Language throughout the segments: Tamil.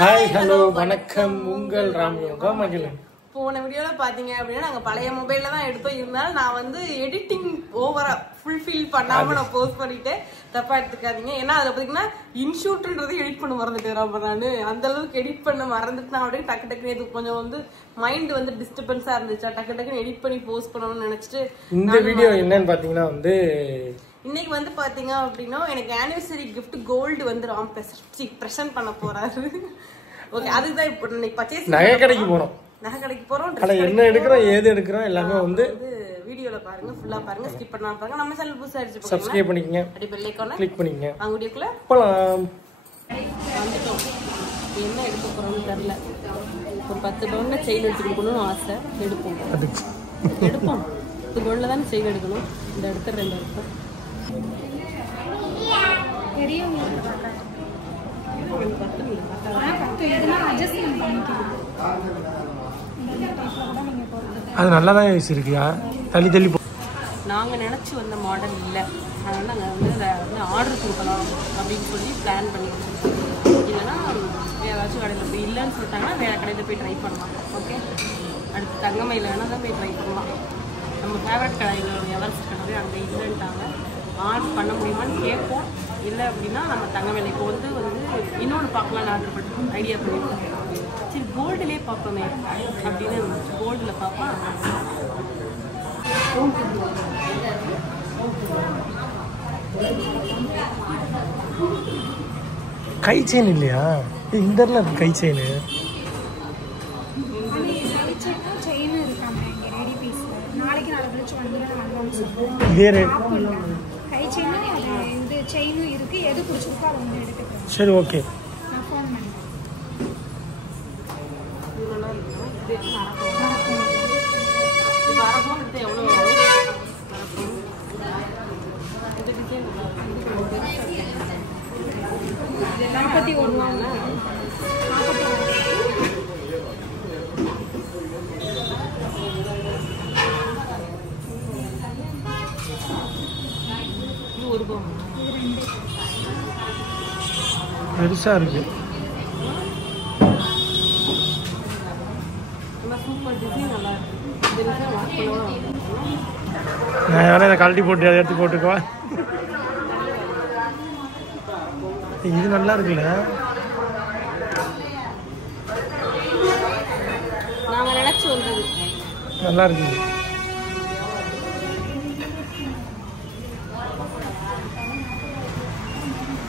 ஹாய் ஹலோ வணக்கம் உங்கள் ராமயோகா மகிழன். போன வீடியோல பாத்தீங்க அப்படின்னா நாங்க பழைய மொபைல்ல தான் எடுத்தோம். இருந்தாலும் நான் வந்து எடிட்டிங் ஓவரா ஃபுல்ஃபில் பண்ணாம நான் போஸ்ட் பண்ணிட்டேன். தப்பா எடுத்துக்காதீங்க. ஏன்னா அதுல பாத்தீங்கன்னா இன்ஷூட்ன்றது எடிட் பண்ண மறந்துட்டேன். நானு அந்த அளவுக்கு எடிட் பண்ண மறந்துட்டு நான் அப்படியே டக்கு டக்குன்னு இது கொஞ்சம் வந்து மைண்ட் வந்து டிஸ்டர்பன்ஸா இருந்துச்சா டக்கு டக்குன்னு எடிட் பண்ணி போஸ்ட் பண்ணணும்னு நினைச்சிட்டு இந்த வீடியோ என்னன்னு பாத்தீங்கன்னா வந்து இன்னைக்கு வந்து பாத்தீங்க அப்படின்னா எனக்கு ஆனிவர்சரி கிஃப்ட் கோல்டு வந்து ராம் பிரசன்ட் பண்ண போறாரு. ஓகே, அதுதான் இப்போ இன்னைக்கு பர்ச்சேஸ் நகை கடைக்கு போறோம். நகை கடைக்கு போறோம். என்ன எடுக்கிறோம் ஏது எடுக்கிறோம் எல்லாமே வந்து வீடியோல பாருங்க, ஃபுல்லா பாருங்க, ஸ்கிப் பண்ணாம பாருங்க. நம்ம சேனல் புதுசா அடிச்சு சப்ஸ்கிரைப் பண்ணிக்கங்க, அடி பெல் ஐகானை கிளிக் பண்ணிக்கங்க. வாங்க வீடியோக்குள்ள போலாம். வந்துட்டோம். என்ன எடுக்க போறோம்னு தெரியல. ஒரு 10 பவுன்ல செயின் எடுத்துக்கணும்னு ஆசை. எடுப்போம் எடுப்போம் 10 பவுன்ல தான் செயின் எடுக்கணும். இந்த இடத்துல 2 எடுப்போம். அது நல்லா தான் வச்சிருக்கியா? தள்ளி தள்ளி போ. நாங்க நினைச்சு வந்த மாடல் இல்லை, அதனால நாங்கள் வந்து ஆர்டர் கொடுக்கலாம் அப்படின்னு சொல்லி பிளான் பண்ணி வச்சிருக்கோம். இல்லைன்னா வேற ஏதாச்சும் கடையில் போய் இல்லைன்னு சொல்லிட்டாங்கன்னா வேற கடையில் போய் ட்ரை பண்ணலாம். ஓகே, அடுத்து தங்கமயில் வேணால் தான் போய் ட்ரை பண்ணலாம். நம்ம ஃபேவரட் கடையில் எவரெஸ்ட் கடை அங்கே இல்லைன்ட்டாங்க. ஆர்டர் பண்ண முடியுமான்னு கேட்போம். இல்லை அப்படின்னா நம்ம தங்கமயில் இப்போ வந்து இன்னொன்று பார்க்கலான்னு ஆர்டர் பண்ணிட்டு ஐடியா பண்ணியிருக்கோம். சரி கோல்டுலேயே பார்ப்போமே அப்படின்னு கோல்டில் பார்ப்போம். கை செயின் இல்லையா? இந்த இடத்துல இருக்கு கை செயின். சரி ஓகே. பெருசா இருக்கு. நான் வேணா இதை கழட்டி போட்டு அதை எடுத்து போட்டுக்குவா. இது நல்லா இருக்குல்ல? நல்லா இருக்கு.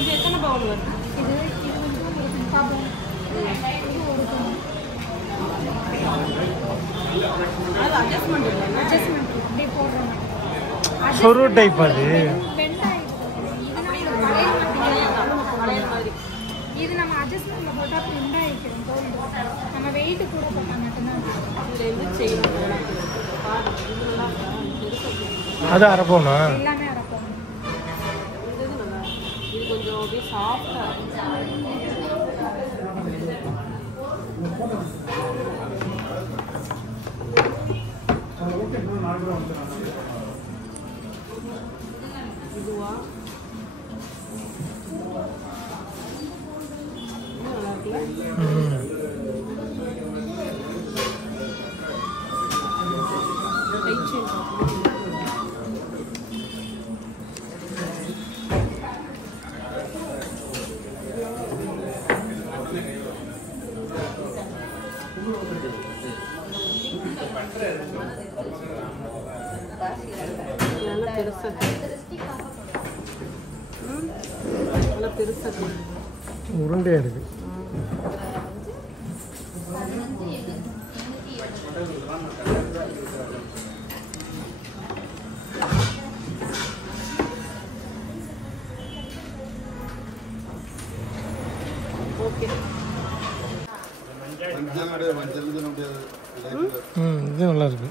இது எத்தனை பவுன் வருது? சொரு டைப் அது. இது நம்ம அட்ஜஸ்ட்மென்ட்ல போட்டா பிரிண்ட் ஆயிடும். நம்ம வெயிட் கூட போட்டா மட்டும்தான் அது அரப்போனா எல்லாமே அரப்போம். இது கொஞ்சம் அப்படியே சாஃப்டா இதுவா நல்லா இருக்குல்ல? நல்ல பெருசா நல்ல பெருசா உருண்டையா இருக்கு. ஓகே, இது நல்லா இருக்கு.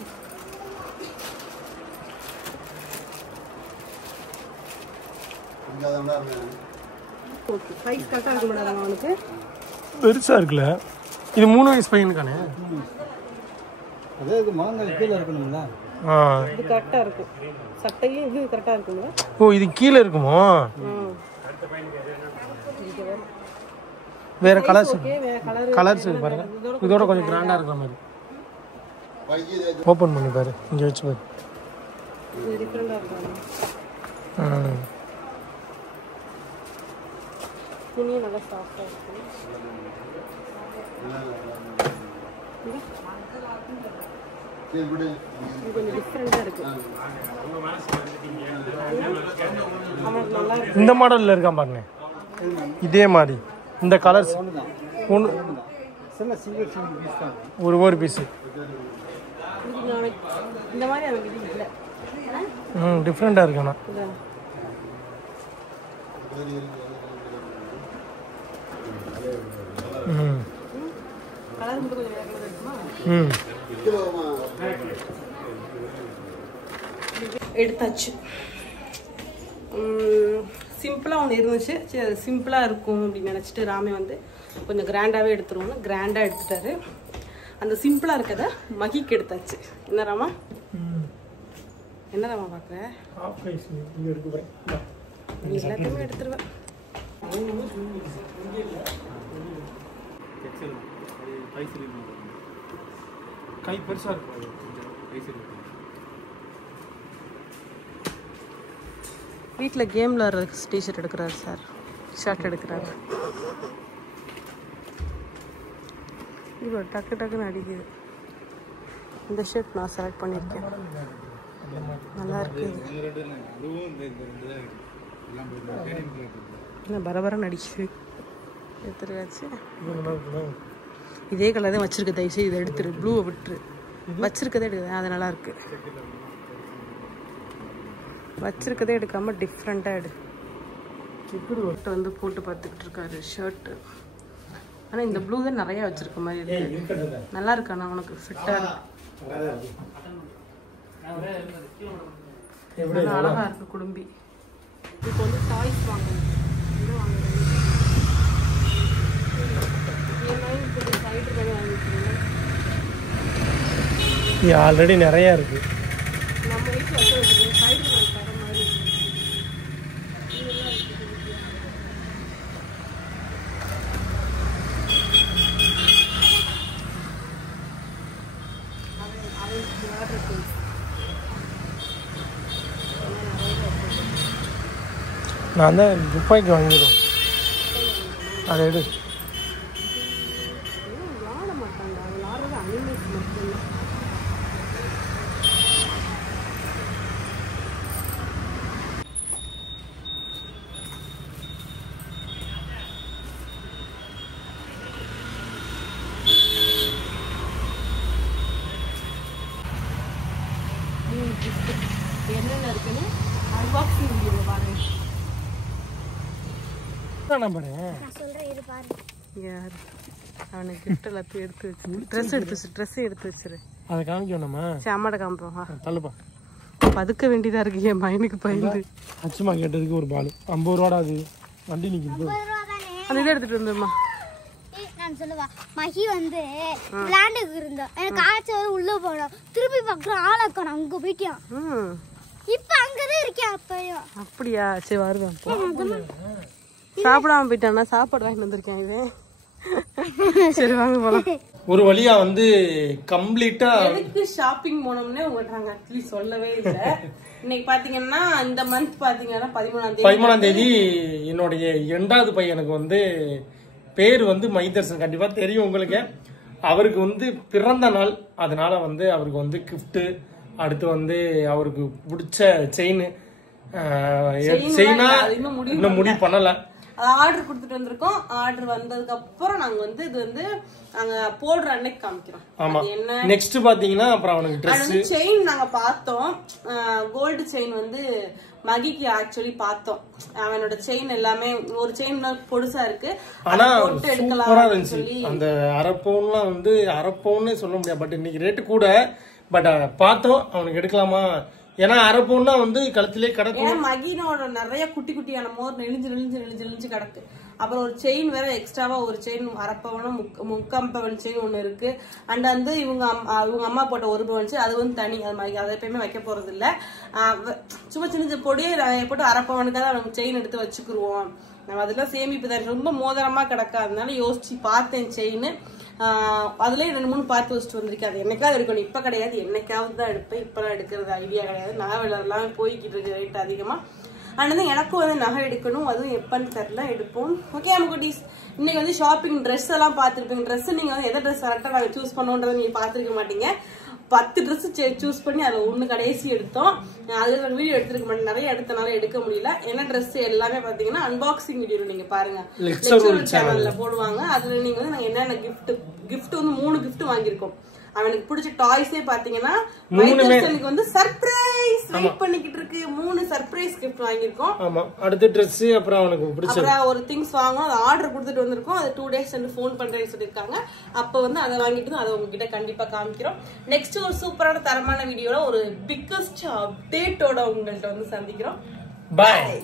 பெருசா இருக்குல்ல? இது 3 வயசு பையனுக்கானே. அதே இது மாங்காய் கீழே இருக்கணும்ல. இது கரெக்டா இருக்கும். சட்டையும் இது கரெக்டா இருக்கும்ல. ஓ இது கீழே இருக்குமோ? வேற கலர்ஸ் கலர் கலர்ஸ் பாருங்க. இதோட கொஞ்சம் கிராண்டா இருக்கிற மாதிரி. ஓபன் பண்ணி பாரு, இங்க வச்சு பாரு. இது டிஃபரெண்டா இருக்கும். துணி நல்லா சாஃப்டா இருக்கு. இது கொஞ்சம் டிஃபரெண்டா இருக்கு. நல்லா இருக்கு. இந்த மாடல்ல இருக்கா பாருங்க. இதே மாதிரி இந்த கலர்ஸ் ஒன்று ஒரு பீஸ். இந்த மாதிரி எனக்கு இல்ல. டிஃப்ரெண்டா இருக்கு. ஆனா கலர் மட்டும் கொஞ்சம் வேற இருக்குமா? எடுத்தாச்சு. சிம்பிளாக ஒன்று இருந்துச்சு. சரி அது சிம்பிளாக இருக்கும் அப்படின்னு நினச்சிட்டு ராமே வந்து கொஞ்சம் கிராண்டாகவே எடுத்துருவோம்னு கிராண்டாக எடுத்துட்டாரு. அந்த சிம்பிளாக இருக்கிறத மகிக்கு எடுத்தாச்சு. என்ன ராமா பார்க்குற? எல்லாத்தையுமே எடுத்துருவேன். கை பெருசா இருக்கு. வீட்டில் கேம் விளாட்ற டிஷர்ட் எடுக்கிறாரு சார், ஷர்ட் எடுக்கிறாரு. இவ்வளோ டக்குன்னு அடிக்குது. இந்த ஷர்ட் நான் செலக்ட் பண்ணியிருக்கேன். நல்லா இருக்கு. என்ன பரபரன்னு அடிக்குது. எடுத்துருவாச்சு. இதே கலர் தான் வச்சிருக்க. தயவுசெய்து இதை எடுத்துரு. ப்ளூவை விட்டுரு. வச்சிருக்கதே எடுக்குது. அது நல்லா இருக்கு. வச்சிருக்கதே எடுக்காம டிஃப்ரெண்ட்டாக எடு. வந்து போட்டு பார்த்துக்கிட்டு இருக்காரு ஷர்ட்டு. ஆனால் இந்த ப்ளூ தான் நிறையா வச்சிருக்க மாதிரி இருக்கு. நல்லா இருக்கு. ஆனால் உனக்கு ஃபிட்டாக இருக்கு. அழகா இருக்கு குடும்பி. இப்போ வந்து டாய்ஸ் வாங்கணும். ஆல்ரெடி நிறைய இருக்கு. நம்ம வீட்டில் சைடு தர மாதிரி நான் தான் துப்பாய்க்கு வாங்கிடுவோம். அதை எடு. விளாட மாட்டாங்க. விளாடுறது அனிமல்ஸ் மட்டும்தான். என்னென்ன இருக்குன்னு அன்பாக்சிங் வீடியோவில் பாருங்க. யார் அவனுக்கு கிஃப்ட் எல்லாத்தையும் எடுத்து வச்சு ட்ரெஸ் எடுத்து வச்சிரு. அதை காமிக்கணும் நம்ம. சரி அம்மாட்ட காமிப்போம். தள்ளுப்பா. பதுக்க வேண்டியதா இருக்கு என் மைனுக்கு பயந்து. அச்சுமா கேட்டதுக்கு ஒரு பால் 50 ரூபாடா. அது வண்டி நிற்கிது. அந்த இதை எடுத்துட்டு வந்துருமா. நான் சொல்லுவா மகி வந்து விளையாண்டுக்கு இருந்தோம். எனக்கு காய்ச்சல் உள்ள போனோம். திருப்பி பார்க்குறோம் ஆளாக்கணும். அங்கே போயிட்டியான். இப்ப அங்கதான் இருக்கேன். அப்பயும் அப்படியா? சரி வருவேன். சாப்பிடாம போயிட்டானா? சாப்பாடு வாங்கிட்டு வந்திருக்கேன் இவன். சரி வாங்க போலாம். ஒரு வழியா வந்து கம்ப்ளீட்டா எதுக்கு ஷாப்பிங் போனோம்னே உங்கள்கிட்ட நாங்கள் ஆக்சுவலி சொல்லவே இல்லை. இன்னைக்கு பாத்தீங்கன்னா இந்த மந்த் பாத்தீங்கன்னா 13ஆம் தேதி என்னுடைய 2வது பையனுக்கு வந்து பேர் வந்து மைதர்சன். கண்டிப்பா தெரியும் உங்களுக்கு. அவருக்கு வந்து பிறந்த நாள். அதனால வந்து அவருக்கு வந்து கிஃப்ட், அடுத்து வந்து அவருக்கு பிடிச்ச செயினா இன்னும் முடிவு பண்ணல. ஆர்டர் கொடுத்துட்டு வந்திருக்கோம். ஆர்டர் வந்ததுக்கு அப்புறம் நாங்க வந்து இது வந்து நாங்க போடுற அன்னைக்கு காமிக்கிறோம். ஆமா. நெக்ஸ்ட் பாத்தீங்கன்னா அப்புறம் அவனுக்கு Dress செயின் நாங்க பார்த்தோம். கோல்டு செயின் வந்து மகிக்கு ஆக்சுவலி பார்த்தோம். அவனோட செயின் எல்லாமே ஒரு செயின் பொடுசா இருக்கு. ஆனா சூப்பரா இருந்துச்சு. அந்த அரப்பவுன்லாம் வந்து அரப்பவுன்னு சொல்ல முடியாது. பட் இன்னைக்கு ரேட்டு கூட. பட் பார்த்தோம் அவனுக்கு எடுக்கலாமா ஏன்னா அரை பவுன்னா வந்து கழுத்திலே கிடக்கும். ஏன்னா மகினோட நிறைய குட்டி குட்டியான மோர் நெளிஞ்சு கிடக்கு. அப்புறம் ஒரு செயின் வேற எக்ஸ்ட்ராவா ஒரு செயின் அரை பவனும் 3/4 பவன் செயின் ஒண்ணு இருக்கு. அண்ட் வந்து இவங்க அம்மா போட்ட 1 பவன் அது வந்து தனி, அது அதை எப்பயுமே வைக்க போறது இல்ல. சும்மா சின்ன பொடியே போட்டு அரை பவனுக்காக அவங்க செயின் எடுத்து வச்சுக்கிருவோம். நம்ம அதெல்லாம் சேமிப்பு தான். ரொம்ப மோதிரமா கிடக்காதனால யோசிச்சு பார்த்தேன் செயின். அதுல 2-3 பார்த்து வச்சுட்டு வந்திருக்கேன். அது என்னைக்காவது எடுக்கணும், இப்ப கிடையாது, என்னைக்காவது தான் எடுப்பேன். இப்பெல்லாம் எடுக்கிறது ஐடியா கிடையாது. நகை எல்லாமே போய்கிட்டு இருக்கு ரேட் அதிகமா. அதனால எனக்கும் வந்து நகை எடுக்கணும், அதுவும் எப்பன்னு தெரியல, எடுப்போம். ஓகே குட்டீஸ், இன்னைக்கு வந்து ஷாப்பிங் ட்ரெஸ் எல்லாம் பார்த்துருப்பீங்க. ட்ரெஸ் நீங்க வந்து எந்த ட்ரெஸ் கரெக்டா நாங்க சூஸ் பண்ணோன்றதை நீங்க பாத்துருக்க மாட்டீங்க. 10 ட்ரெஸ் சூஸ் பண்ணி அதுல 1 கடைசி எடுத்தோம். அதுல வீடியோ எடுத்துருக்க மாட்டேன், நிறைய எடுத்தனால எடுக்க முடியல. என்ன ட்ரெஸ் எல்லாமே பாத்தீங்கன்னா அன்பாக்சிங் வீடியோ நீங்க பாருங்க, சேனல்ல போடுவாங்க. அதுல நீங்க வந்து நாங்க என்னென்ன கிஃப்ட் வந்து 3 கிஃப்ட் வாங்கியிருக்கோம். அவனுக்கு பிடிச்ச டாய்ஸே பாத்தீங்கன்னா மைதர்சனுக்கு வந்து சர்ப்ரைஸ் வெயிட் பண்ணிக்கிட்டு இருக்கு. 3 சர்ப்ரைஸ் கிஃப்ட் வாங்கியிருக்கோம். ஆமா, அடுத்த Dress அப்புறம் அவனுக்கு பிடிச்ச அப்புறம் ஒரு திங்ஸ் வாங்கணும், அது ஆர்டர் கொடுத்துட்டு வந்திருக்கோம். அது 2 days வந்து ஃபோன் பண்றேன்னு சொல்லிருக்காங்க. அப்ப வந்து அதை வாங்கிட்டு அதை உங்ககிட்ட கண்டிப்பா காமிக்கிறோம். நெக்ஸ்ட் ஒரு சூப்பரான தரமான வீடியோல ஒரு பிக்கஸ்ட் அப்டேட்டோட உங்கள்ட்ட வந்து சந்திக்கிறோம். பாய்.